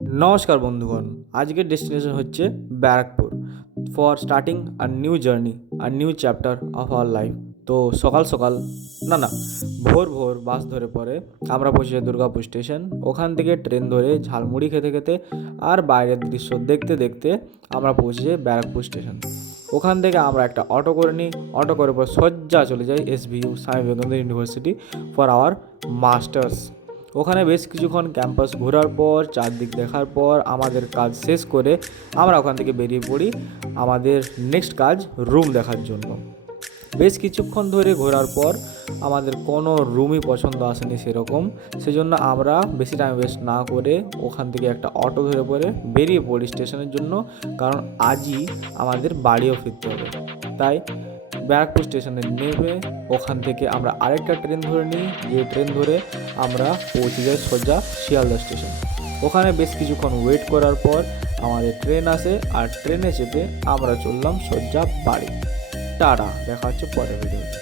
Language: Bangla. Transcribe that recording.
নমস্কার বন্ধুগণ, আজকের ডেস্টিনেশন হচ্ছে Barrackpore for starting a new journey a new chapter of our life. তো সকাল সকাল না ভোর ভোর বাস ধরে পরে আমরা পৌঁছে যাই দুর্গাপুর স্টেশন। ওখান থেকে ট্রেন ধরে ঝালমুড়ি খেতে খেতে আর বাইরের দৃশ্য দেখতে দেখতে আমরা পৌঁছে যাই ব্যারাকপুর স্টেশন। ওখান থেকে আমরা একটা অটো করে নিই। অটো করে পর সোজা চলে যাই SVU Swami Vivekananda university for our masters. ওখানে বেশ কিছুক্ষণ ক্যাম্পাস ঘোরার পর চারদিক দেখার পর আমাদের কাজ শেষ করে আমরা ওখান থেকে বেরিয়ে পড়ি আমাদের নেক্সট কাজ রুম দেখার জন্য। বেশ কিছুক্ষণ ধরে ঘোরার পর আমাদের কোনো রুমই পছন্দ আসেনি সেরকম, সেজন্য আমরা বেশি টাইম ওয়েস্ট না করে ওখান থেকে একটা অটো ধরে পরে বেরিয়ে পড়ি স্টেশনের জন্য, কারণ আজই আমাদের বাড়িও ফিরতে হবে। তাই ব্যারাকপুর স্টেশনে নেমে ওখান থেকে আমরা আরেকটা ট্রেন ধরে নিই, যে ট্রেন ধরে আমরা পৌঁছে যাই সোজা শিয়ালদা স্টেশন। ওখানে বেশ কিছুক্ষণ ওয়েট করার পর আমাদের ট্রেন আসে আর ট্রেনে চেপে আমরা চললাম সোজা বাড়ি। টাটা, দেখা হচ্ছে পরের ভিডিওতে।